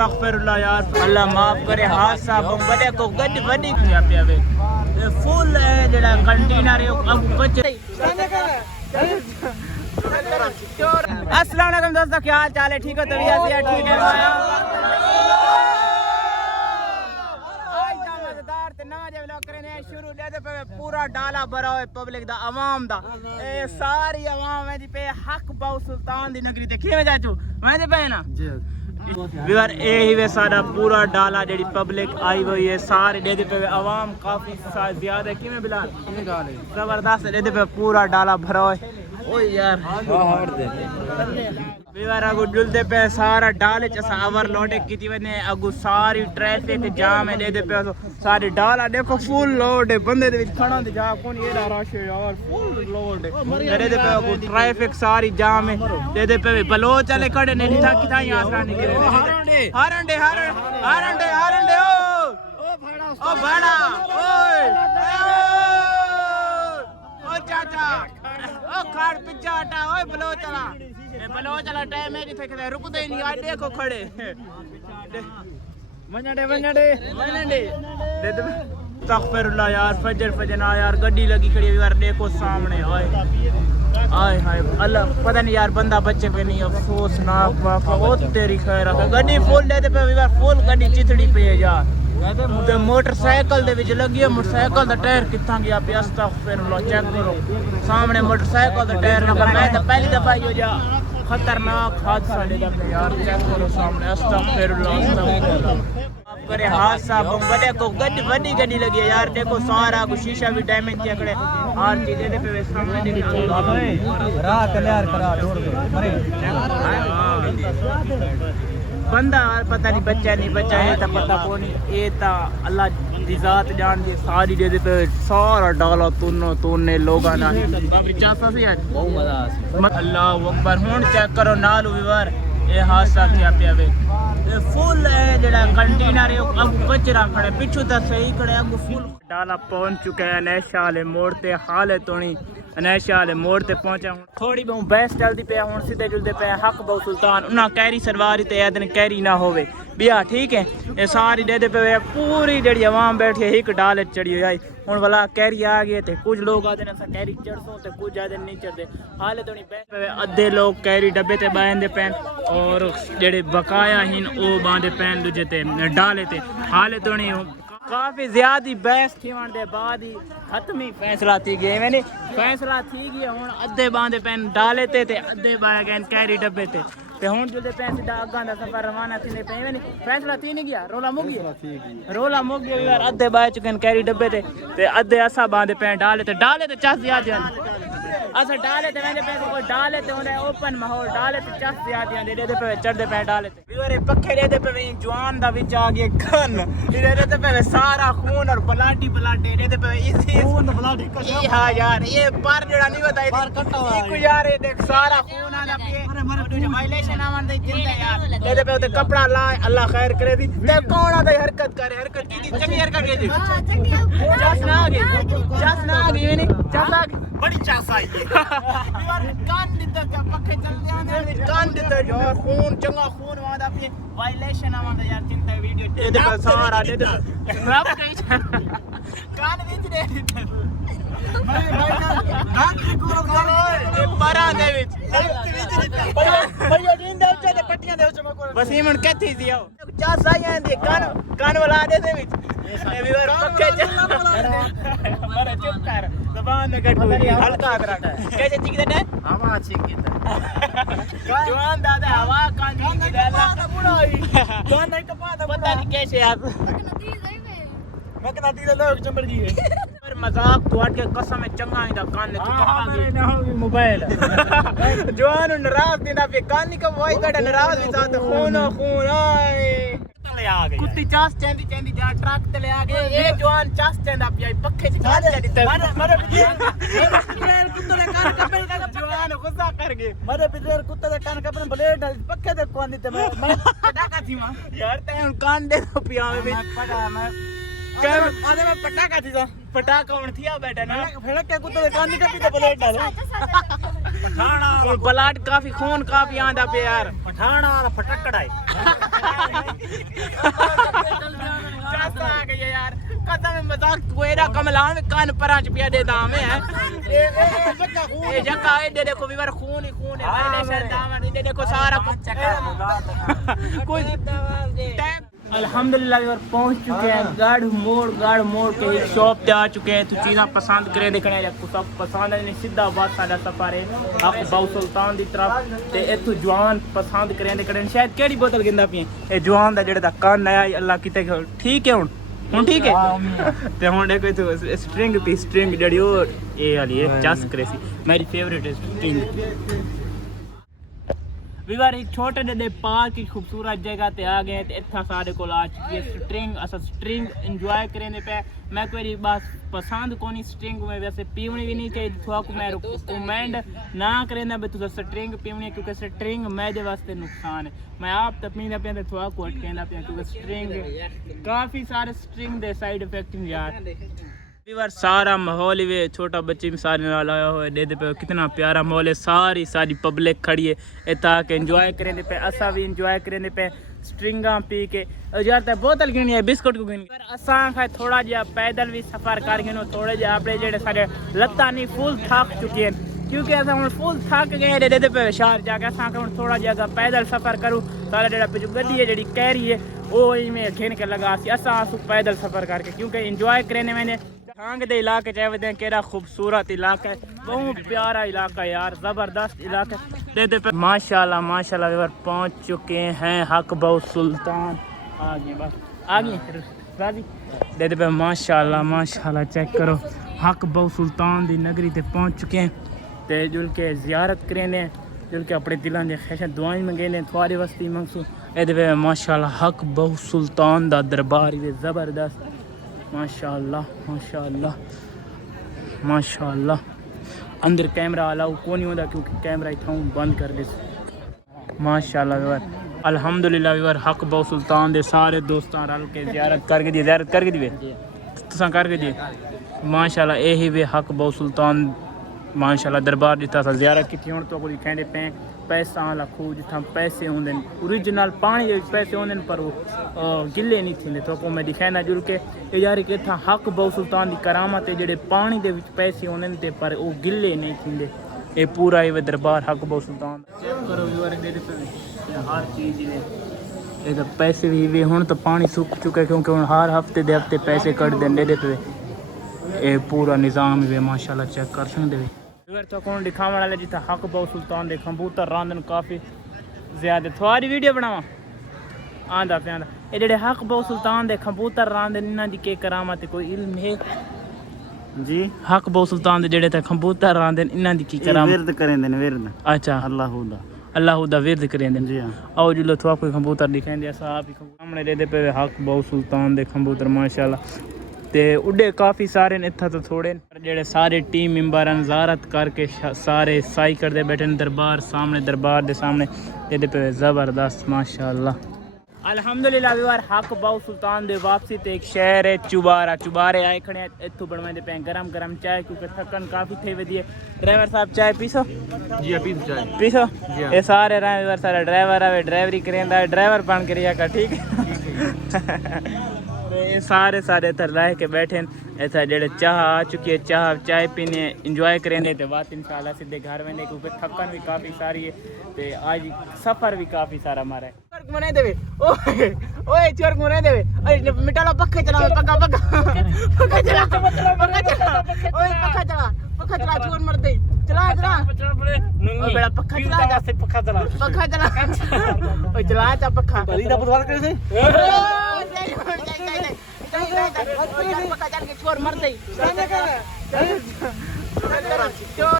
अस्तगफिरुल्लाह यार, अल्लाह माफ करे। हादसा बड़े को गड्डी वड्डी किया पिया वे फुल है जेड़ा कंटेनर है अब कचरे। अस्सलाम वालेकुम दोस्तों, क्या हाल चाल है? ठीक हो? तबीयत से ठीक है? शुरू दे पे पूरा डाला भरा है पब्लिक दा, अवाम दा, ए सारी अवाम है जी पे हक बाउ सुल्तान दी नगरी ते किवें चाचू मैं ते पे ना जी विवर ए ही वे सारा पूरा डाला जेडी पब्लिक आई हुई है सारी दे पे अवाम काफी ज्यादा है। किवें बिलाल किवें गाल है जबरदस्त दे पे पूरा डाला भरा है। ओ यार हार दे विवर अगु जुलदे पे सारा डाले च अवर लोड कीती वने अगु सारी ट्रैफिक जाम है दे पे सारी डाला देखो फुल लोड है बंदे दे विच खड़ा ते जा कोन एड़ा रश है यार फुल लोड है दे पे अगु ट्रैफिक सारी जाम है दे पे बलोच चले खड़े ने निथा किथा आसरा निकले हारंडे ओ भाड़ा ओए ओ चाचा ओ खाड़ पिज्जा हटा ओए बलोच चला टाइम है जिथे कदे रुकदे ही नहीं। आ देखो खड़े वंजड़े दे दे अस्तगफिरुल्लाह यार, फजर ना यार गड्डी लगी खड़ी यार देखो सामने आए हाय अल्लाह पता नहीं यार बंदा बच्चे पे नहीं अफसोसनाक वाक़ा। ओ तेरी खैर गड्डी फुल दे पे यार फुल गड्डी चिथड़ी पे है यार ते मोटरसाइकिल दे विच लगी है मोटरसाइकिल दा टायर कित्थां गया पे अस्तगफिरुल्लाह चेक करो सामने मोटरसाइकिल दा टायर लगा। मैं तो पहली दफा ही हो जा खतरनाक हादसा ले पे यार चेक करो सामने अस्तगफिरुल्लाह आप करे हादसा बड़े को गड्डी लगी है यार देखो सारा कुछ शीशा भी डैमेज किया खड़े हर चीज दे पे सामने देखो रात क्लियर करा छोड़ दो बंदा पता नहीं बच्चा है तो पता को नहीं ये तो अल्लाह दी जात जान दी सारी दे पे सारा डाला तूने लोगा ना चासा से आज बहुत मजा आ अल्लाह अकबर। हुन चेक करो नाल विवर ये हादसा क्या पिया वे फुल है जेड़ा कंटेनर है अब कचरा खड़े पिछू तक सही खड़े अब फुल डाला पहुंच चुका है अनैशा वाले मोड़ ते हाल है तोनी अनैशा वाले मोड़ ते पहुंचा हूं थोड़ी बहुत बहस चलती पे हुन सीधे जुलदे पे हक बहु सुल्तान उन्हें कैरी सरवारी ते दिन कैरी ना होवे बिया ठीक है ये सारी दे पे पूरी जेड़ी आवाम बैठी है एक डाल चढ़ी हुई हुन वाला कैरी आ गए थे कुछ लोग आते ना कैरी चढ़सो ते कुछ ज्यादा नहीं चढ़ते हाले तो नहीं अद्धे लोग कैरी डब्बे ते बांधे पैन और जेड़े बकाया हिन ओ बांधे पैन दूजे ते डाले ते हाले तो नहीं काफी ज्यादा बहस थी दे बाद ही खत्म ही फैसला थी गया मैंने फैसला थी गया हुन अद्धे बांधे पैन डाले ते अद्धे बांधे गए कैरी डब्बे ते हुन जो पैन सीधा अगा दा सफर रवाना थी पे मैंने फैसला थी नहीं गया रोला मुक गया यार अद्धे बाय चुके कैरी डब्बे ते अद्धे असा बांधे पैन डाले ते चस दिया जान असा डाले ते मैंने पैसे को डाले ते उन्हें ओपन माहौल डाले ते चस दिया दे पे चढ़दे पे डाले ते वीरे पक्के दे पे जवान दा विच आ गए गन इधर पे सारा खून और ब्लड दे पे इसी खून ब्लड हां यार ये पर जड़ा नहीं बताई पर कट्टा हुआ यार ये देख सारा खून आना पे वायलेशन आवन दे चिंता यार दे पे कपड़ा ला अल्लाह खैर करे दी ते कौन आ हरकत की चंगी हरकत की जस ना आ गई नहीं चस आ गई बड़ी चास आई यार कान दिता क्या पक्के चल जाने कान दिता यार खून चंगा खून वादा पे वायलेशन आवन यार चिंता वीडियो दे पे सारा दे रब कहीं कान विच दे भाई परा दे विच भैया दिन दे उच्चे ते पट्टियां दे उच्चे मको बस इमन कथी दियो चास आई आंदी कान वाला दे विच ए वीवर पक्के अरे चुप कर जबान में कट हल्का कर कैसे चिक दे हवा चिक दे जवान दादा हवा कान चिक दे कान नहीं कपा पता नहीं कैसे यार मकना दी लोग चंबर जी पर मजाक तो के कसम है चंगा इंदा कान ने ना मोबाइल जवान नाराज देना पे कान नहीं का वॉइस बैठा नाराज भी साथ खून आए ले आ गई कुत्ती चास चंदी जा ट्रक ते ले आ गए ये जवान चास चंदा पिया पक्के से कान दे दिता मारे कुत्ते ने कान कपड़े का जवान गुस्सा कर गए मारे पिछले कुत्ते ने कान कपड़े ब्लेड पक्के दे कौन देते मैं पटाखा थी मां यार ते कान दे पिया में पटा मैं आधे में पटाखा थी पटाखा कौन थिया बैठा ना फेड़क के कुत्ते कान निकल पीते ब्लेड डालो पठाना ब्लड काफी खून काफी आंदा पे यार पठाना वाला फटकड़ा है यार कसम मजाक कोई ना कमलान में कान परां च पिया दे दाम है ये जगह है दे देखो वीवर खून ही खून है मैंने सर दाम दे देखो सारा कोई अल्हम्दुलिल्लाह वीवर पहुंच चुके हैं गढ़ मोड़ के एक शॉप पे आ चुके हैं तो चीज़ा पसंद करे देखने को सब पसंद है सीधा बात साडा सफर है आप बाऊ सुल्तान दी तरफ ते इथों जवान पसंद करे देखने शायद केड़ी बोतल गिंदा पी ए जवान दा जेड़ा दा कान आया अल्लाह किते ठीक है हुन ठीक है ते हुन देखो तो स्ट्रिंग जड़ी और ए वाली है चस करे सी मेरी फेवरेट है स्ट्रिंग वीवर एक छोटे दे पार्क की खूबसूरत जगह ते आ गए ते इतना सारे को आ चुकी है स्ट्रिंग असा स्ट्रिंग एंजॉय करने पे मैं कोई बात पसंद कोनी स्ट्रिंग में वैसे पीवनी भी नहीं चाहिए थोड़ा को मैं रिकमेंड ना करें बे तुझे स्ट्रिंग पीवनी क्योंकि स्ट्रिंग मैदे वास्ते नुकसान है मैं आप तो पींदा पे थोड़ा को अटकेंदा पे क्योंकि स्ट्रिंग काफ़ी सारे स्ट्रिंग दे साइड इफेक्ट यार वीवर सारा माहौल ही छोटा बच्चे भी सारे नाल आया हुआ दे पे कितना प्यारा माहौल है सारी पब्लिक खड़ी है इतना के एंजॉय करें पे असा भी एंजॉय करें पे स्ट्रिंगा पी के यार बोतल गिनी है बिस्कुट को गिनी पर असा थोड़ा जहा पैदल भी सफर कर गिनो थोड़े जे अपने जेडे सारे लत्ता नहीं फुल थक चुके हैं क्योंकि असा हम फुल थक गए दे पे शहर जाके असा थोड़ा जगह पैदल सफर करूँ सारा जेड़ा पिछू गड्डी है जी कह रही है वो में खेन के लगा असा पैदल सफर करके क्योंकि इंजॉय करने मैंने खांग दे इलाके चाहे वह केड़ा खूबसूरत इलाका है बहुत प्यारा इलाका यार जबरदस्त इलाका दे पे माशाल्लाह वीवर पहुंच चुके हैं हक बाऊ सुल्तान आ गए राजी दे पे माशाल्लाह चेक करो हक बाऊ सुल्तान दी नगरी ते पहुंच चुके हैं ते जुल के जियारत करें जुल के अपने दिलों की ख्वाहिशां दुआएं मंगे ने थोड़ी वस्ती मंगसू ए माशाल्लाह हक बाऊ सुल्तान दा दरबार ही जबरदस्त माशाल्लाह अंदर कैमरा अलाउ को नहीं होता क्योंकि कैमरा इतना बंद कर दे माशाल्लाह वीवर अल्हम्दुलिल्लाह वीवर हक बाऊ सुल्तान दे सारे दोस्तां रल के जियारत करके दी तुसां करके दी माशाल्लाह यही वे हक बाऊ सुल्तान माशाल्लाह दरबार जिता सा जियारत की हुण तो कोई कहंदे पे पैसा वाला खूह जिथा पैसे होंदे ओरिजिनल पानी के पैसे होंदे पर वो गिले नहीं थींदे तो को मैं दिखाना जुल के यार कि इतना हक बाऊ सुल्तान की करामत है जेडे पानी दे विच पैसे होंदे ते पर वो गिले नहीं थींदे ये पूरा ये दरबार हक बाऊ सुल्तान करो व्यूअर दे हर चीज़ ने ये पैसे भी हुण तो पानी सुक चुका क्योंकि हुण हर हफ्ते पैसे कट देंदे दे पे ये पूरा निज़ाम है माशाल्लाह चेक कर सकते हो अगर तो कौन दिखाने वाले जितना हक बाऊ सुल्तान दे कबूतर रांधन काफ़ी ज़्यादा थोड़ी वीडियो बनावा आंदा पे आंदा ये जेडे हक बाऊ सुल्तान दे कबूतर रांधन इन्हां दी के करामत कोई इल्म है जी हक बाऊ सुल्तान दे जेडे ते कबूतर रांधन इन्हां दी की करामत विरद करेंदे ने विरद अच्छा अल्लाह दा विरद करेंदे जी हां आओ जुलो थोड़ा कोई कबूतर दिखांदे साहब ही सामने दे पे हक बाऊ सुल्तान दे कबूतर माशाल्लाह ते उड़े काफ़ी सारे इतना तो थोड़े जेडे सारे टीम मेंबर ज़ारत करके सारे साई करते बैठे दरबार दे सामने ये पे ज़बरदस्त माशाल्लाह अल्हम्दुलिल्लाह वीवर हक बाऊ सुल्तान दे वापसी ते एक शहर है चुबारे आए खड़े इतों बनवाते पे गरम चाय क्योंकि थकन काफ़ी थी वधी है ड्राइवर साहब चाय पीसो जी पीसो ये सारे वीवर सारा ड्राइवर आवे ड्राइवरी करेंदा ड्राइवर बन कर ठीक है ये सारे इधर रह के बैठे ऐसा जेडे चाह आ चुकी है चाय पीने इंजॉय करेंगे तो बात इंशाल्लाह सीधे घर वेंदे क्योंकि थकन भी काफ़ी सारी है तो आज सफ़र भी काफ़ी सारा मारा है मनाई देवे ओए चोर मनाई देवे अरे मिटा लो पक्का चला पक्का चला ओए पक्का चला चोर मर दे चला ओए बड़ा पक्का चला ओए चला चा पक्का गली दा बुधवार करे से पक्का चल के चोर मर दे